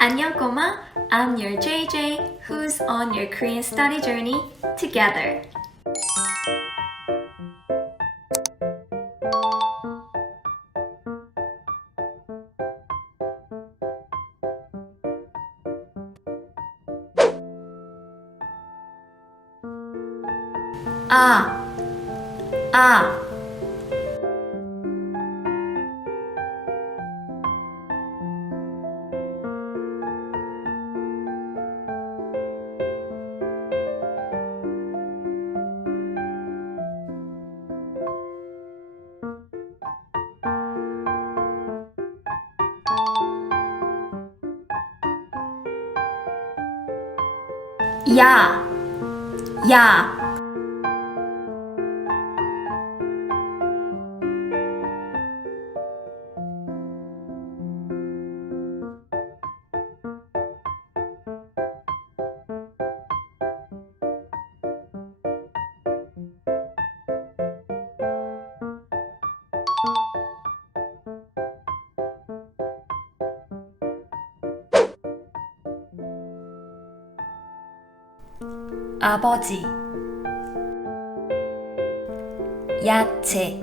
안녕, KoMa. I'm your JJ, who's on your Korean study journey together. 아, 아, 야, 야. 아버지, 야채,